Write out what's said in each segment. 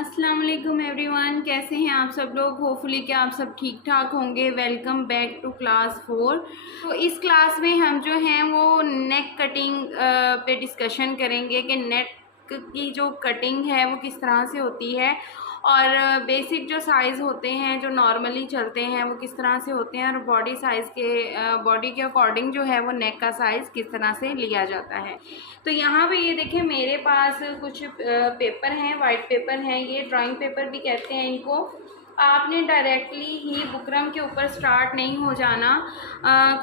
अस्सलाम वालेकुम एवरीवन, कैसे हैं आप सब लोग। होपफुली कि आप सब ठीक ठाक होंगे। Welcome back to class 4। तो इस क्लास में हम जो हैं वो नेक कटिंग पे डिस्कशन करेंगे कि नेक की जो कटिंग है वो किस तरह से होती है और बेसिक जो साइज़ होते हैं जो नॉर्मली चलते हैं वो किस तरह से होते हैं और बॉडी साइज़ के बॉडी के अकॉर्डिंग जो है वो नेक का साइज़ किस तरह से लिया जाता है। तो यहाँ पे ये देखें, मेरे पास कुछ पेपर हैं, वाइट पेपर हैं, ये ड्राइंग पेपर भी कहते हैं इनको। आपने डायरेक्टली ही बुकरम के ऊपर स्टार्ट नहीं हो जाना।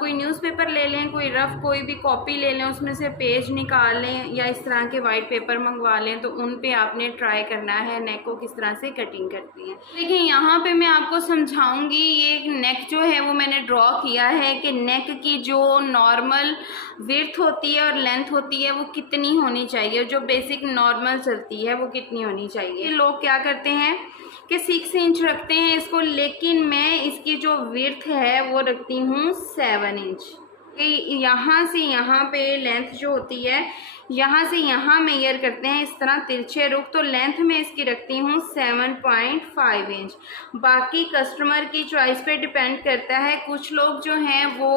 कोई न्यूज़पेपर ले लें, कोई रफ़ कोई भी कॉपी ले लें, उसमें से पेज निकाल लें या इस तरह के वाइट पेपर मंगवा लें, तो उन पे आपने ट्राई करना है नेक को किस तरह से कटिंग करती है। देखिए यहाँ पे मैं आपको समझाऊंगी। ये नेक जो है वो मैंने ड्रॉ किया है कि नेक की जो नॉर्मल विड्थ होती है और लेंथ होती है वो कितनी होनी चाहिए, जो बेसिक नॉर्मल चलती है वो कितनी होनी चाहिए। लोग क्या करते हैं कि 6 इंच रखते हैं इसको, लेकिन मैं इसकी जो विड्थ है वो रखती हूँ 7 इंच। यहाँ से यहाँ पे लेंथ जो होती है, यहाँ से यहाँ मेजर करते हैं इस तरह तिरछे रुख, तो लेंथ में इसकी रखती हूँ 7.5 इंच। बाकी कस्टमर की चॉइस पे डिपेंड करता है। कुछ लोग जो हैं वो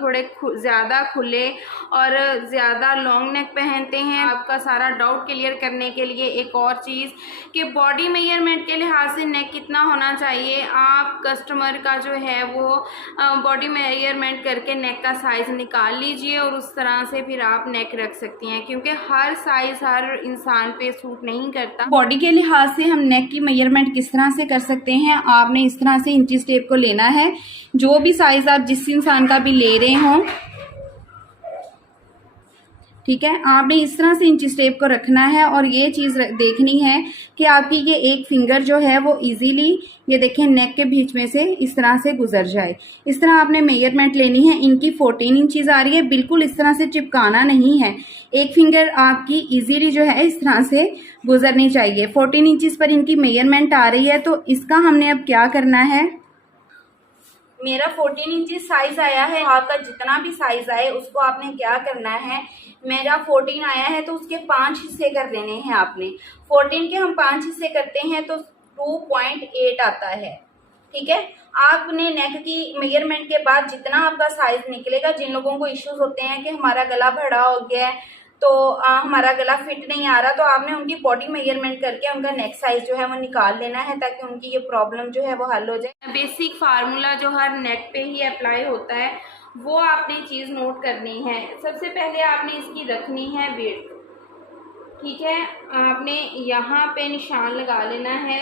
थोड़े ज़्यादा खुले और ज़्यादा लॉन्ग नेक पहनते हैं। आपका सारा डाउट क्लियर करने के लिए एक और चीज़ कि बॉडी मेजरमेंट के लिहाज से नेक कितना होना चाहिए, आप कस्टमर का जो है वो बॉडी मेजरमेंट करके नेक का साइज़ निकाल लीजिए और उस तरह से फिर आप नेक रख सकती हैं, क्योंकि हर साइज़ हर इंसान पे सूट नहीं करता। बॉडी के लिहाज से हम नेक की मेजरमेंट किस तरह से कर सकते हैं, आपने इस तरह से इंची टेप को लेना है। जो भी साइज़ आप जिस इंसान का भी ले रहे हों, ठीक है, आपने इस तरह से इंची टेप को रखना है और ये चीज़ देखनी है कि आपकी ये एक फिंगर जो है वो इजीली, ये देखें, नेक के बीच में से इस तरह से गुजर जाए। इस तरह आपने मेजरमेंट लेनी है। इनकी 14 इंचीज़ आ रही है, बिल्कुल इस तरह से चिपकाना नहीं है। एक फिंगर आपकी इजीली जो है इस तरह से गुजरनी चाहिए। 14 इंचीज़ पर इनकी मेजरमेंट आ रही है, तो इसका हमने अब क्या करना है। मेरा 14 इंची साइज आया है। आपका जितना भी साइज आए उसको आपने क्या करना है, मेरा 14 आया है तो उसके 5 हिस्से कर देने हैं आपने। 14 के हम 5 हिस्से करते हैं तो 2.8 आता है। ठीक है, आपने नेक की मेजरमेंट के बाद जितना आपका साइज निकलेगा, जिन लोगों को इश्यूज होते हैं कि हमारा गला बड़ा हो गया है तो हमारा गला फिट नहीं आ रहा, तो आपने उनकी बॉडी मेजरमेंट करके उनका नेक साइज जो है वो निकाल लेना है ताकि उनकी ये प्रॉब्लम जो है वो हल हो जाए। बेसिक फार्मूला जो हर नेक पे ही अप्लाई होता है वो आपने चीज़ नोट करनी है। सबसे पहले आपने इसकी रखनी है विड्थ। ठीक है, आपने यहाँ पे निशान लगा लेना है।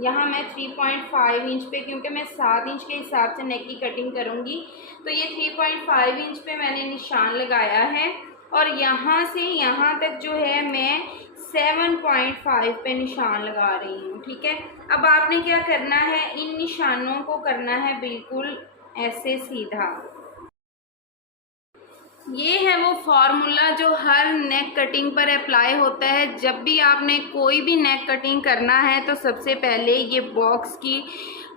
यहाँ मैं 3.5 इंच पे, क्योंकि मैं 7 इंच के हिसाब से नेक की कटिंग करूँगी, तो ये 3.5 इंच पे मैंने निशान लगाया है और यहाँ से यहाँ तक जो है मैं 7.5 पे निशान लगा रही हूँ। ठीक है, अब आपने क्या करना है, इन निशानों को करना है बिल्कुल ऐसे सीधा। ये है वो फार्मूला जो हर नेक कटिंग पर अप्लाई होता है। जब भी आपने कोई भी नेक कटिंग करना है तो सबसे पहले ये बॉक्स की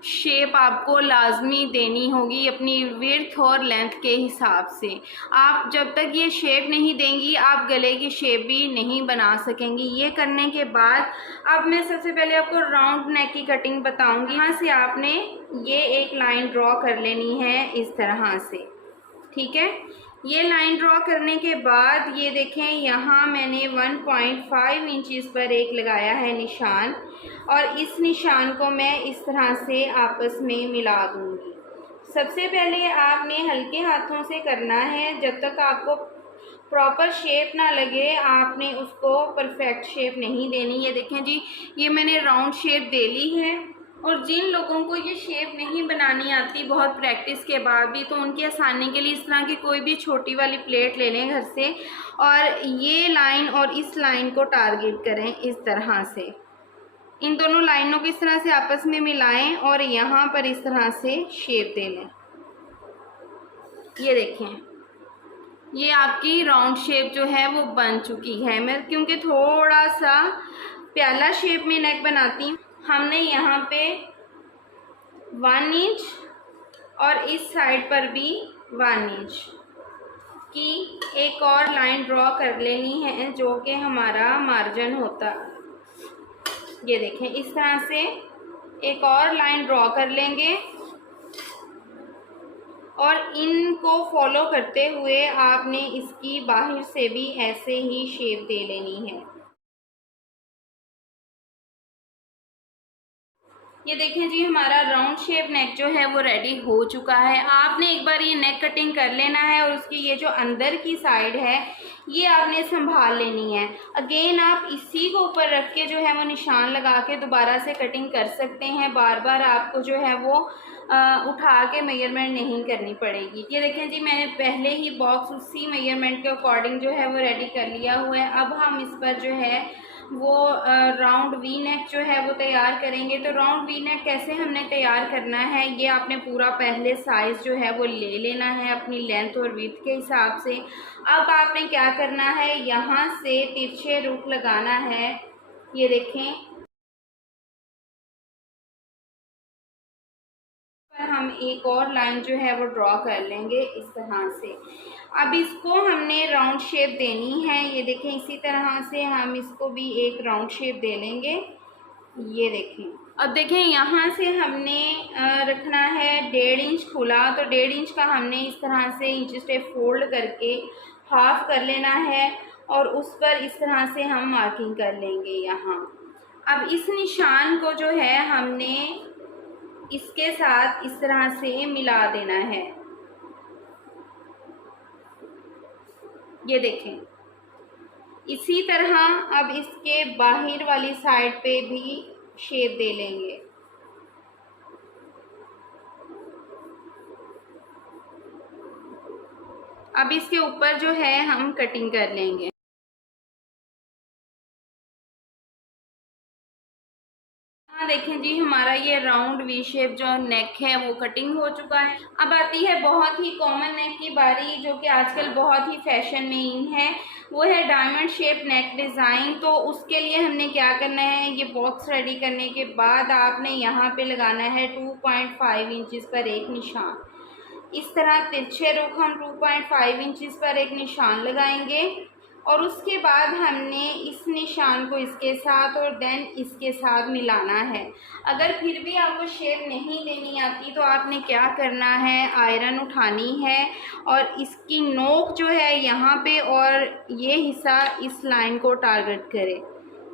शेप आपको लाजमी देनी होगी अपनी विड्थ और लेंथ के हिसाब से। आप जब तक ये शेप नहीं देंगी आप गले की शेप भी नहीं बना सकेंगी। ये करने के बाद अब मैं सबसे पहले आपको राउंड नेक की कटिंग बताऊंगी। यहाँ से आपने ये एक लाइन ड्रॉ कर लेनी है इस तरह से। ठीक है, ये लाइन ड्रॉ करने के बाद ये देखें, यहाँ मैंने 1.5 इंचज़ पर एक लगाया है निशान और इस निशान को मैं इस तरह से आपस में मिला दूँगी। सबसे पहले आपने हल्के हाथों से करना है, जब तक आपको प्रॉपर शेप ना लगे आपने उसको परफेक्ट शेप नहीं देनी। ये देखें जी, ये मैंने राउंड शेप दे ली है। और जिन लोगों को ये शेप नहीं बनानी आती बहुत प्रैक्टिस के बाद भी, तो उनकी आसानी के लिए इस तरह की कोई भी छोटी वाली प्लेट ले लें घर से और ये लाइन और इस लाइन को टारगेट करें इस तरह से। इन दोनों लाइनों को इस तरह से आपस में मिलाएं और यहाँ पर इस तरह से शेप दे लें। ये देखें, ये आपकी राउंड शेप जो है वो बन चुकी है। मैं क्योंकि थोड़ा सा प्याला शेप में नेक बनाती हूँ, हमने यहाँ पे 1 इंच और इस साइड पर भी 1 इंच की एक और लाइन ड्रॉ कर लेनी है जो कि हमारा मार्जिन होता है। ये देखें, इस तरह से एक और लाइन ड्रॉ कर लेंगे और इनको फॉलो करते हुए आपने इसकी बाहर से भी ऐसे ही शेप दे लेनी है। ये देखें जी, हमारा राउंड शेप नेक जो है वो रेडी हो चुका है। आपने एक बार ये नेक कटिंग कर लेना है और उसकी ये जो अंदर की साइड है ये आपने संभाल लेनी है। अगेन आप इसी को ऊपर रख के जो है वो निशान लगा के दोबारा से कटिंग कर सकते हैं। बार बार आपको जो है वो उठा के मेजरमेंट नहीं करनी पड़ेगी। ये देखें जी, मैंने पहले ही बॉक्स उसी मेजरमेंट के अकॉर्डिंग जो है वो रेडी कर लिया हुआ है। अब हम इस पर जो है वो राउंड वी नेक जो है वो तैयार करेंगे। तो राउंड वी नेक कैसे हमने तैयार करना है, ये आपने पूरा पहले साइज़ जो है वो ले लेना है अपनी लेंथ और विड्थ के हिसाब से। अब आपने क्या करना है, यहाँ से तिरछे रुख लगाना है। ये देखें, हम एक और लाइन जो है वो ड्रॉ कर लेंगे इस तरह से। अब इसको हमने राउंड शेप देनी है। ये देखें, इसी तरह से हम इसको भी एक राउंड शेप दे लेंगे। ये देखें, अब देखें यहाँ से हमने रखना है 1.5 इंच खुला। तो 1.5 इंच का हमने इस तरह से इंच टेप फोल्ड करके हाफ कर लेना है और उस पर इस तरह से हम मार्किंग कर लेंगे यहाँ। अब इस निशान को जो है हमने इसके साथ इस तरह से मिला देना है। ये देखें, इसी तरह अब इसके बाहर वाली साइड पे भी शेप दे लेंगे। अब इसके ऊपर जो है हम कटिंग कर लेंगे। देखें जी, हमारा ये राउंड वी शेप जो नेक है वो कटिंग हो चुका है। अब आती है बहुत ही कॉमन नेक की बारी, जो कि आजकल बहुत ही फैशन में इन है, वो है डायमंड शेप नेक डिज़ाइन। तो उसके लिए हमने क्या करना है, ये बॉक्स रेडी करने के बाद आपने यहाँ पे लगाना है 2.5 इंचज़ पर एक निशान। इस तरह तिरछे रुख हम 2.5 इंचज़ पर एक निशान लगाएंगे और उसके बाद हमने इस निशान को इसके साथ और देन इसके साथ मिलाना है। अगर फिर भी आपको शेप नहीं देनी आती तो आपने क्या करना है, आयरन उठानी है और इसकी नोक जो है यहाँ पे और ये हिस्सा इस लाइन को टारगेट करे।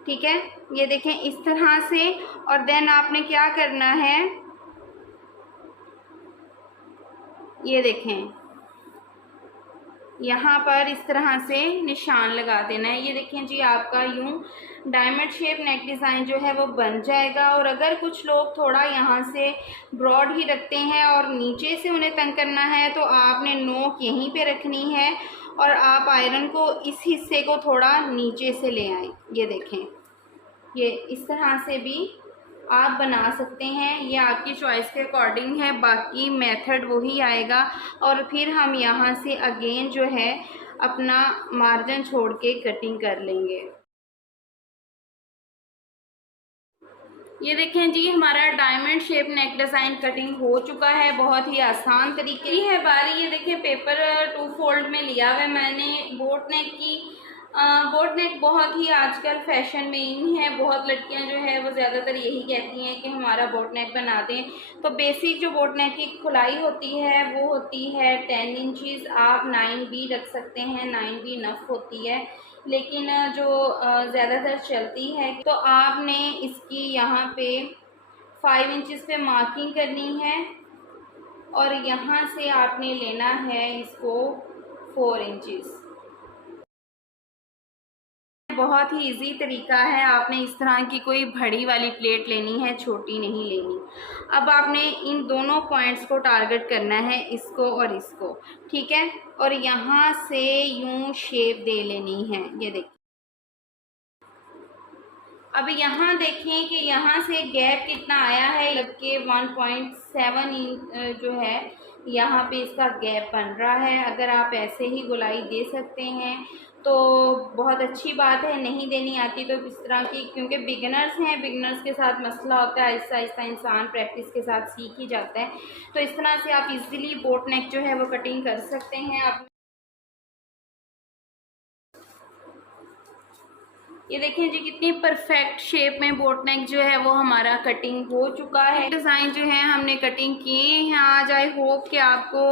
ठीक है, ये देखें इस तरह से। और देन आपने क्या करना है, ये देखें यहाँ पर इस तरह से निशान लगा देना है। ये देखें जी, आपका यूं डायमंड शेप नेक डिज़ाइन जो है वो बन जाएगा। और अगर कुछ लोग थोड़ा यहाँ से ब्रॉड ही रखते हैं और नीचे से उन्हें तंग करना है तो आपने नोक यहीं पे रखनी है और आप आयरन को इस हिस्से को थोड़ा नीचे से ले आएँ। ये देखें, ये इस तरह से भी आप बना सकते हैं, ये आपकी चॉइस के अकॉर्डिंग है, बाकी मेथड वही आएगा। और फिर हम यहाँ से अगेन जो है अपना मार्जिन छोड़ के कटिंग कर लेंगे। ये देखें जी, हमारा डायमंड शेप नेक डिज़ाइन कटिंग हो चुका है, बहुत ही आसान तरीके की है बारी। ये देखें, पेपर 2 फोल्ड में लिया हुआ है मैंने। बोट नेक की बोट नेक बहुत ही आजकल फैशन में इन है। बहुत लड़कियां जो है वो ज़्यादातर यही कहती हैं कि हमारा बोट नेक बना दें। तो बेसिक जो बोट नेक की खुलाई होती है वो होती है 10 इंचज़। आप 9 भी रख सकते हैं, 9 भी इनफ होती है, लेकिन जो ज़्यादातर चलती है तो आपने इसकी यहाँ पे 5 इंचज़ पे मार्किंग करनी है और यहाँ से आपने लेना है इसको 4 इंचज़। बहुत ही इजी तरीका है। आपने इस तरह की कोई बड़ी वाली प्लेट लेनी है, छोटी नहीं लेनी। अब आपने इन दोनों पॉइंट्स को टारगेट करना है, इसको और इसको। ठीक है, और यहाँ से यूं शेप दे लेनी है। ये देखिए, अब यहाँ देखें कि यहाँ से गैप कितना आया है, जबकि 1.7 इंच जो है यहाँ पे इसका गैप बन रहा है। अगर आप ऐसे ही गोलाई दे सकते हैं तो बहुत अच्छी बात है, नहीं देनी आती तो इस तरह की, क्योंकि बिगिनर्स हैं, बिगिनर्स के साथ मसला होता है, आहिस्ता आहिस्ता इंसान प्रैक्टिस के साथ सीख ही जाता है। तो इस तरह से आप इजीली बोट नेक जो है वो कटिंग कर सकते हैं। आप ये देखें जी कितनी परफेक्ट शेप में बोट नेक जो है वो हमारा कटिंग हो चुका है। डिज़ाइन जो है हमने कटिंग किए हैं आज। आई होप कि आपको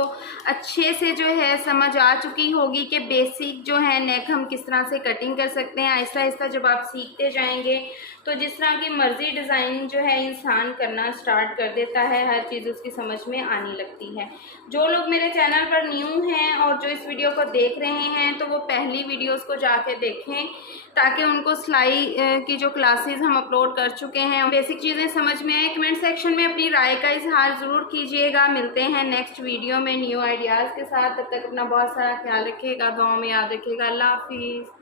अच्छे से जो है समझ आ चुकी होगी कि बेसिक जो है नेक हम किस तरह से कटिंग कर सकते हैं। आहिस्ता आहिस्ता जब आप सीखते जाएंगे तो जिस तरह की मर्जी डिज़ाइनिंग जो है इंसान करना स्टार्ट कर देता है, हर चीज़ उसकी समझ में आने लगती है। जो लोग मेरे चैनल पर न्यू हैं और जो इस वीडियो को देख रहे हैं तो वो पहली वीडियोस को जाके देखें ताकि उनको सिलाई की जो क्लासेस हम अपलोड कर चुके हैं बेसिक चीज़ें समझ में आए। कमेंट सेक्शन में अपनी राय का इजहार ज़रूर कीजिएगा। मिलते हैं नेक्स्ट वीडियो में न्यू आइडियाज़ के साथ। तब तक अपना बहुत सारा ख्याल रखिएगा, दुआओं में याद रखिएगा। अल्लाह हाफिज़।